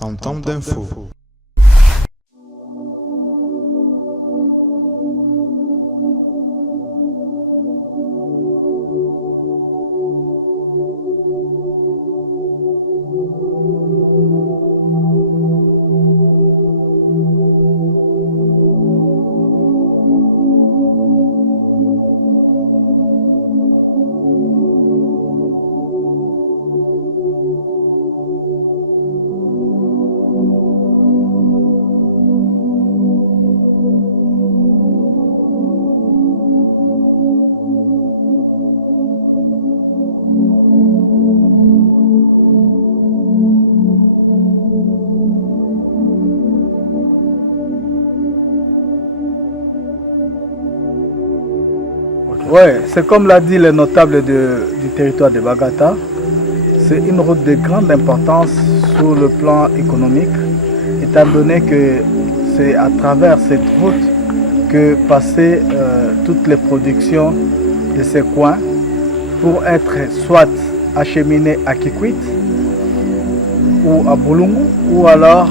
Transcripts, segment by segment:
Tantam d'info. Oui, c'est comme l'a dit le notable du territoire de Bagata, c'est une route de grande importance sur le plan économique, étant donné que c'est à travers cette route que passaient toutes les productions de ces coins pour être soit acheminées à Kikwit ou à Boulungu, ou alors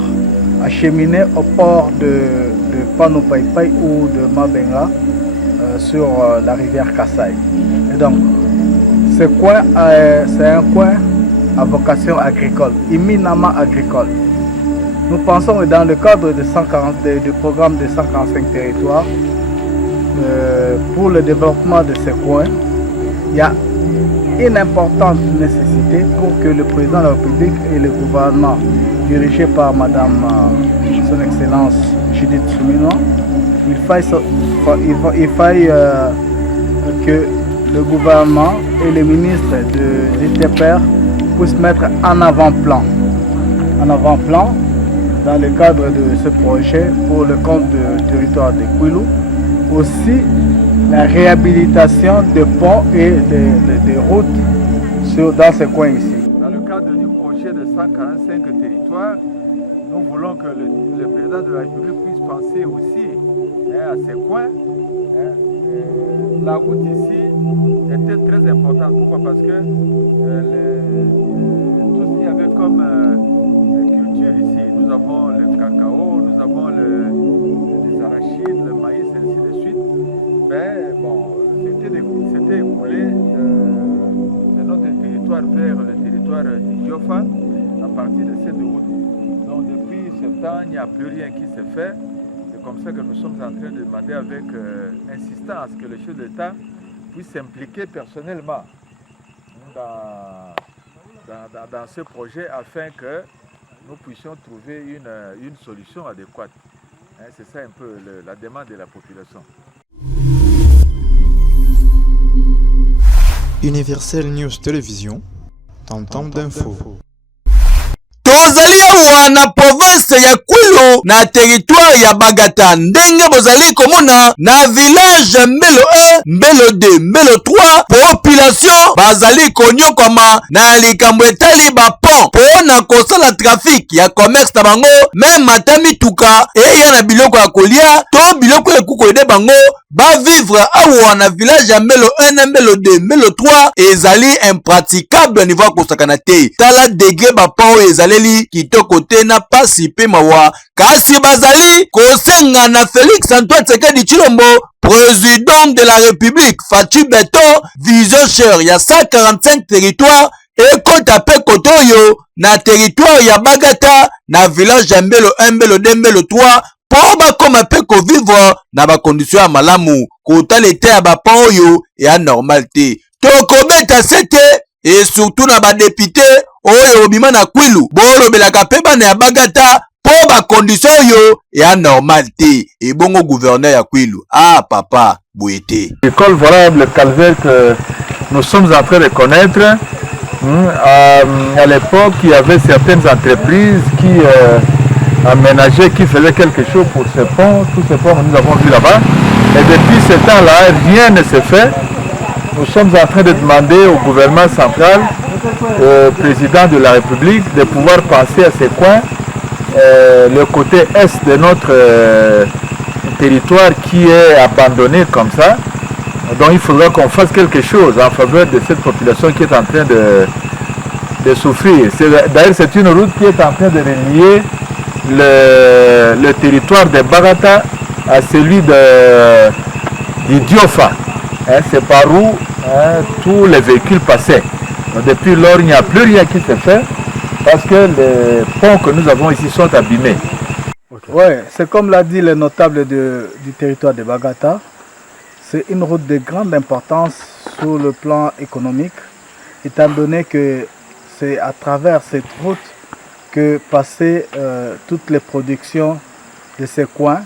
acheminées au port de Panopaipai ou de Mabenga, sur la rivière Kassai. Et donc, ce coin, c'est un coin à vocation agricole, éminemment agricole. Nous pensons que dans le cadre du programme de 145 territoires, pour le développement de ce coin, il y a une importante nécessité pour que le président de la République et le gouvernement dirigé par Madame Son Excellence Judith Suminwa, il faille que le gouvernement et les ministres de l'ITPR puissent mettre en avant-plan dans le cadre de ce projet pour le compte du territoire de Kwilu, aussi la réhabilitation des ponts et des routes dans ce coin ici. Dans le cadre du projet de 145 territoires, nous voulons que le président de la République puisse penser aussi à ces coins. La route ici était très importante. Pourquoi? Parce que tout ce qu'il y avait comme culture ici, nous avons le cacao, nous avons les arachides, le maïs, et ainsi de suite. Mais bon, c'était écoulé de notre territoire vers le territoire du Diofa à partir de cette route. Donc depuis ce temps, il n'y a plus rien qui se fait. C'est comme ça que nous sommes en train de demander avec insistance que le chef de l'État puisse s'impliquer personnellement dans ce projet afin que nous puissions trouver une solution adéquate. C'est ça un peu la demande de la population. Universel News Télévision, Tantam d'info. Tozali awa na province ya Kwilu na territoire ya Bagata ndenge bozali komona na village Mbelo 1, Mbelo 2, Mbelo 3 population bazali konyokoma na likambo etali ba pont po na kosala trafic ya commerce na bango même matami tuka eya na biloko ya kolia to biloko ekuko ede bango ba vivre awa na village ya Mbelo 1 na Mbelo 2, Mbelo 3 ezali impraticable niveau kosakana te tala degré ba pont ezali kitoko te na pasi pe mawa kasi bazali kosenga na Félix Antoine Tshisekedi Tshilombo président de la République Fatou Beto vision cher ya 145 territoires ekota pe kotoyo na territoire ya Bagata na village ya Mbelo 1, Mbelo 2, Mbelo 3 po bakoma pe kovivre na bakondition ya malamu kota lete ya bapa oyo ya normal te tokobeta sete et surtout na badepute oyo obima na Kwilu bolobelaka pe bana ya Bagata po bakondition oyo ya normal te ebongo gouverneur ya Kwilu papa boyete l'école, voilà le calvaire que nous sommes en train de connaître. À l'époque, il y avait certaines entreprises qui aménageaient, qui faisaient quelque chose pour ce pont. Tous ces ponts que nous avons vus là-bas. Et depuis ce temps-là, rien ne se fait. Nous sommes en train de demander au gouvernement central, au président de la République, de pouvoir passer à ces coins, le côté est de notre territoire qui est abandonné comme ça. Donc il faudra qu'on fasse quelque chose en faveur de cette population qui est en train de souffrir. D'ailleurs, c'est une route qui est en train de relier le territoire de Bagata à celui du Diofa. C'est par où tous les véhicules passaient. Donc, depuis lors, il n'y a plus rien qui se fait parce que les ponts que nous avons ici sont abîmés. Oui, c'est comme l'a dit le notable du territoire de Bagata. C'est une route de grande importance sur le plan économique, étant donné que c'est à travers cette route que passaient toutes les productions de ces coins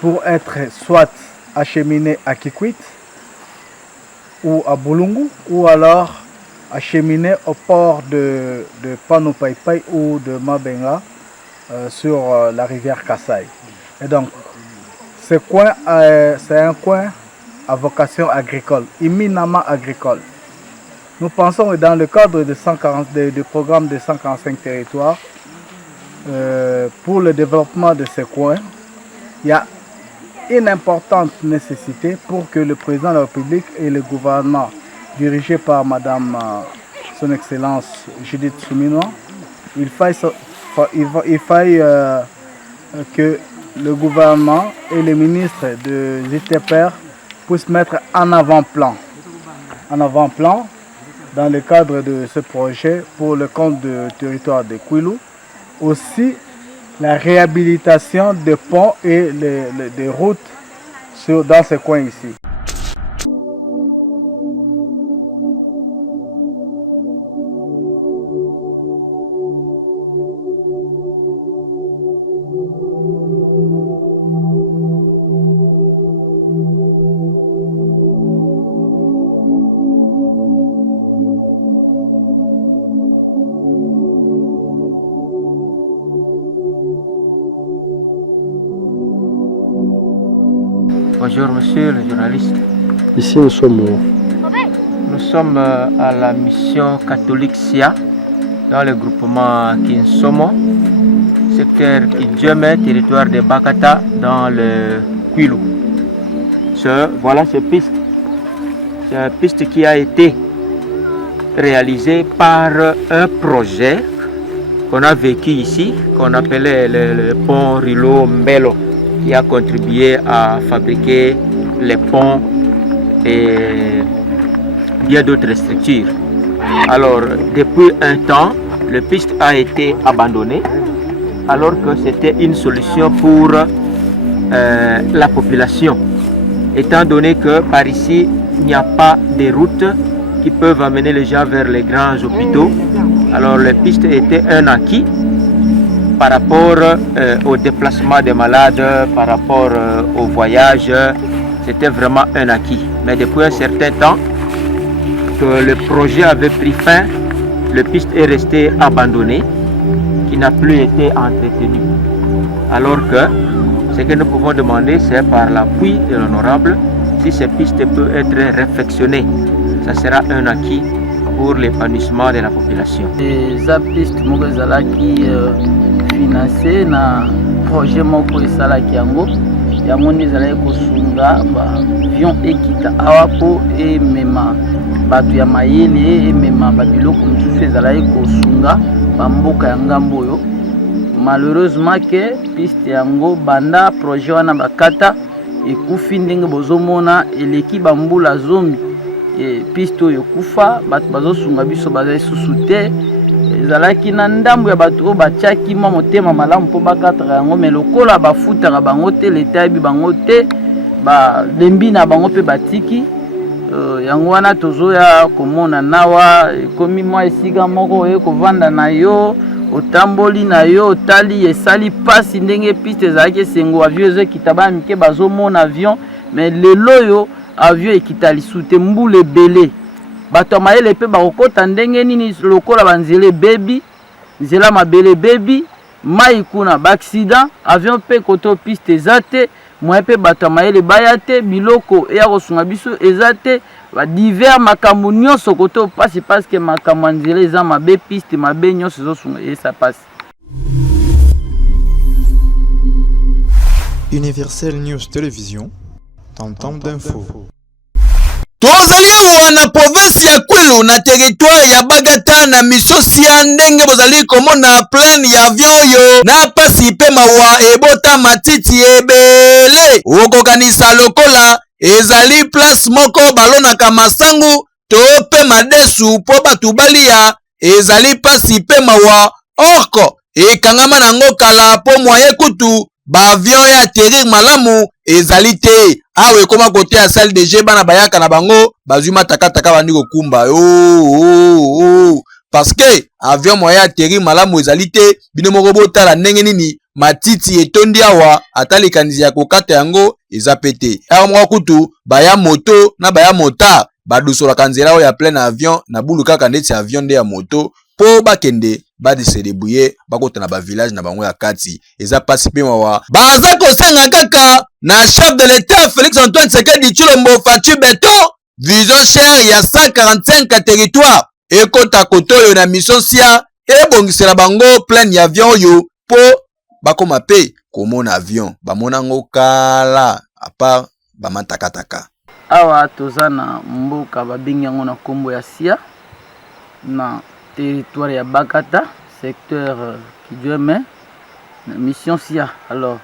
pour être soit acheminées à Kikwit ou à Bulungu, ou alors acheminées au port de Panopaipai ou de Mabenga sur la rivière Kassai. Et donc, ce coin, c'est un coin à vocation agricole, éminemment agricole. Nous pensons que dans le cadre du programme de 145 territoires, pour le développement de ces coins, il y a une importante nécessité pour que le président de la République et le gouvernement dirigé par Madame Son Excellence Judith Suminwa, il faille que le gouvernement et les ministres de l'ITPR puissent mettre en avant-plan dans le cadre de ce projet pour le compte du territoire de Kwilu, aussi la réhabilitation des ponts et des routes dans ce coin ici. Bonjour monsieur le journaliste. Ici nous sommes où? Nous sommes à la mission catholique SIA dans le groupement Kinsomo, secteur Kidjeme, territoire de Bagata dans le Kwilu. Voilà cette piste. C'est une piste qui a été réalisée par un projet qu'on a vécu ici, qu'on appelait le pont Rilo Mbelo, qui a contribué à fabriquer les ponts et bien d'autres structures. Alors, depuis un temps, la piste a été abandonnée, alors que c'était une solution pour la population, étant donné que par ici, il n'y a pas de routes qui peuvent amener les gens vers les grands hôpitaux. Alors, la piste était un acquis par rapport au déplacement des malades, par rapport au voyage, c'était vraiment un acquis. Mais depuis un certain temps que le projet avait pris fin, la piste est restée abandonnée, qui n'a plus été entretenue. Alors que ce que nous pouvons demander, c'est par l'appui de l'honorable, si ces pistes peuvent être réflexionnées. Ça sera un acquis pour l'épanouissement de la population. Eza piste moko ezalaki financé na projet moko esalaki yango nde ezalaki kosunga baavion ekita awa mpo emema bato ya mayele emema babiloko mosusu ezalaki kosunga bamboka ya ngambo oyo. Malheureusement ke piste yango banda projet wana bakata ekufi ndenge bozomona eleki bambula zomi piste oyo kufa bato bazosunga biso bazali susu te. Ezalaki na ndambo ya bato oyo batiaki mwa motema malamu mpo bakataka yango, me lokola bafutaka bango te, leta yebi bango te, balembi na bango mpe batiki yango wana tozoya komona nawa ekomi mwa esika moko oye kovanda na yo, otamboli na yo, otali esali pasi ndenge piste ezalaki esengo avion ezokita bana mike bazomona avion, me lelo oyo avion ekita lisu te, mbula ebele. Bato mayele pe bakokota ndenge nini lokola banzela bebi, nzela mabele bebi, mai kuna ba-accident, avion pe koto piste eza te, moye pe bato mayele baya te, biloko eya kosunga biso eza te, divers makambo nyonso koto pasi parce que makambo nzela eza mabe, piste mabe nyonso ezosunga esa pasi. Universel News Télévision, temps d'info. tozali awa awa na province ya Kwilu na territoire ya Bagata na misosia ndenge bozali komona plein ya avion yo na pasi pe mawa ebota matiti ebele okokanisa lokola ezali place moko balonaka masangu to pe madesu po batu balia ezali pasi pe mawa orko ekangama nango kala po moye kutu ba avion ya atterrir malamu ezali te awe koma kote ya salle de jeu bana bayaka na bango bazuma takataka bandi kokumba parce que avion moye atterrir malamu ezali te bino moko botala ndenge nini matiti etondi awa atali kanzi ya kokata yango eza pete awa moko kutu baya moto na baya mota badusola kanzela oya plein avion na bulu kaka ndeti avion nde ya moto po bakende badiserebuye bakota na ba village na bango ya kati eza pasi pe mawa baza kosenga kaka na chef de l'état Félix Antoine Tshisekedi Tshilombo Fatou Beton vision chère ya 145 territoire ekota kotoyo na mission sia ebongisela bango plein ya avion oyo po bakoma pe komona avion bamona ngo kala a part bamantakataka awa toza na mboka babengi yango na kombo ya sia na territoire ya Bagata secteur Kidjeme na mission sia alors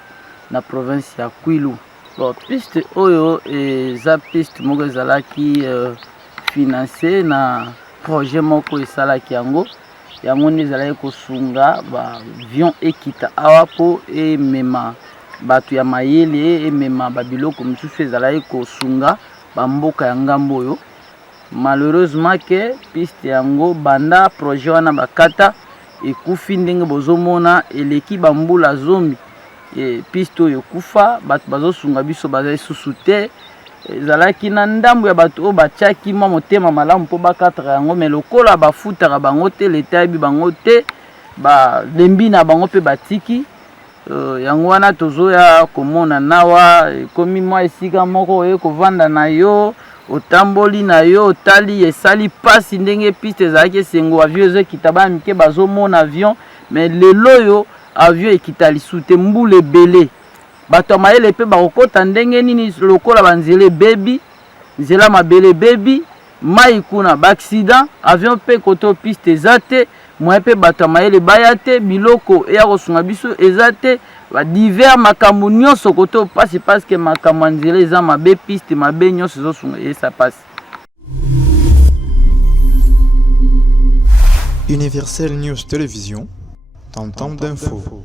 na province ya Kwilu. Bon, piste oyo eza piste moko ezalaki financé na projet moko esalaki yango nde ezalaki kosunga ba avion ekita awa po emema bato ya mayele emema babiloko mosusu ezalaki kosunga bamboka ya ngambo oyo. Malheureusement que piste yango banda projet wana bakata ekufi ndenge bozomona eleki bambula zombi piste oyo kufa bato bazosunga biso bazali susu te ezalaki na ndambo ya bato oyo batiaki mwa motema malamu mpo bakataka yango me lokola bafutaka bango te leta yebi bango te balembi na bango mpe batiki yango wana tozoya komona nawa ekomi mwa esika moko oye kovanda na yo otamboli na yo otali esali pasi ndenge piste ezalaki esengo avion ezokita bana mike bazomona avion me lelo oyo avion ekita lisu te mbula ebele bato ya mayele mpe bakokota ndenge nini lokola banzela ebebi nzela mabele ebebi mai kuna baaccident avion mpe koto piste eza te moye mpe bato ya mayele baya te biloko eya kosunga biso eza te divers makambo nyonso koto pasi parce que makambo ya nzela eza mabe piste mabe nyonso ezosunga esa pasi. Universel News Télévision, temps d'info.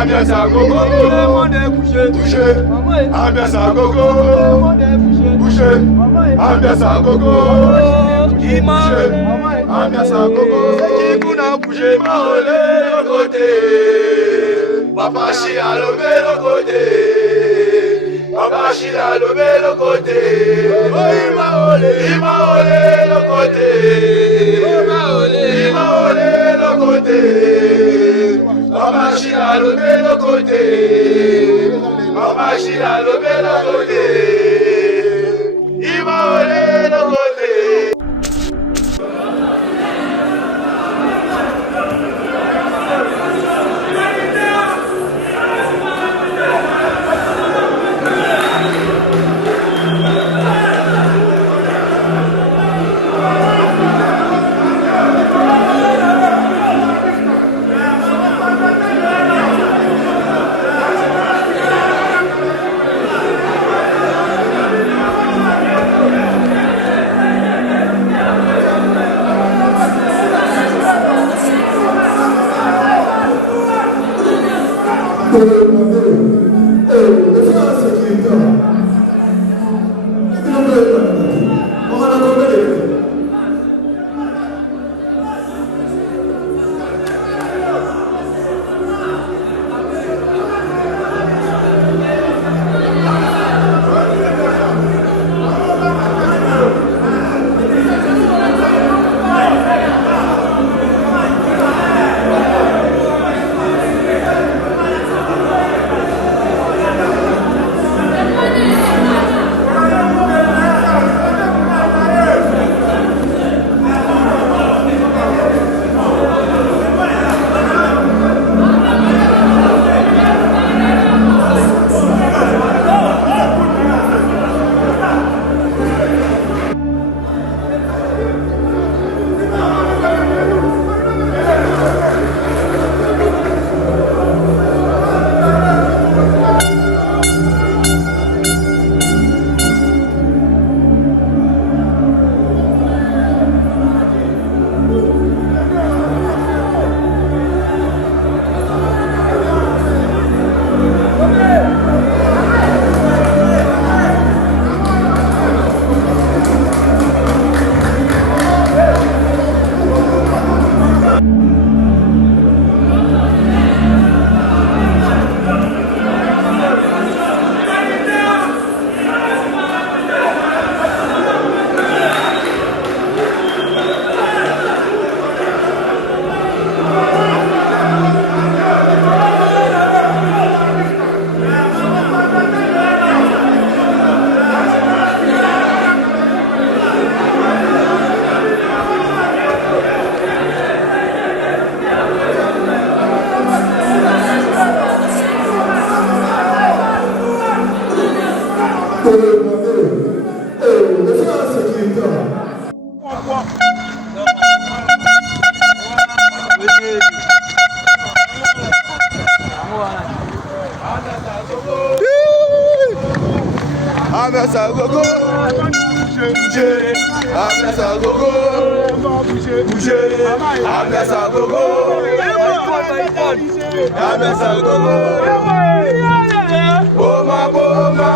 ambiance à gogo, tout le monde est couché, touché, ambiance à gogo, tout le monde est couché, touché, ambiance à gogo, touché, ambiance à gogo, c'est qui qu'on a bougé, marolé le côté, papa chi a levé le côté, papa chi a levé le côté, il m'a olé le côté, il m'a olé le côté, papa chi a levé le côté, papa chi a levé le côté, il m'a olé le côté. Ambiance à gogo, bouger, ambiance à gogo, bouger, ambiance à gogo, ambiance à gogo, boma boma.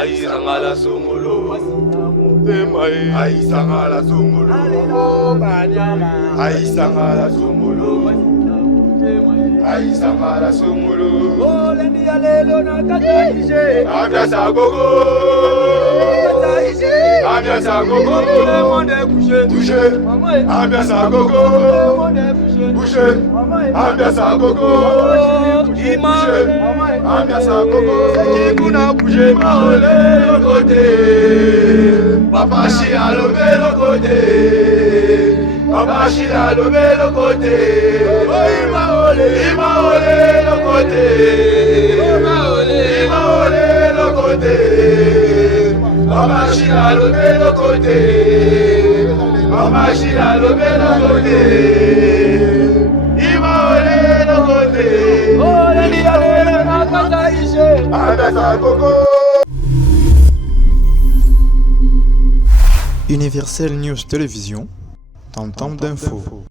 Aisangala songolo, Aisangala songolo, Aisangala songolo, Aisangala songolo. Ambiance à gogo, ambiance à gogo, tout le monde est couché, touché. Ambiance à gogo, couché. Ambiance à gogo, ambiance à gogo, c'est qui qu'on a bougé, marolé le côté. Papa chi a levé le côté. machine à lever le côté. Il m'a olé le côté. Il m'a olé le côté. La machine à lever le côté. La machine à lever le côté. Il m'a olé le côté. Universel News Télévision, temps d'info.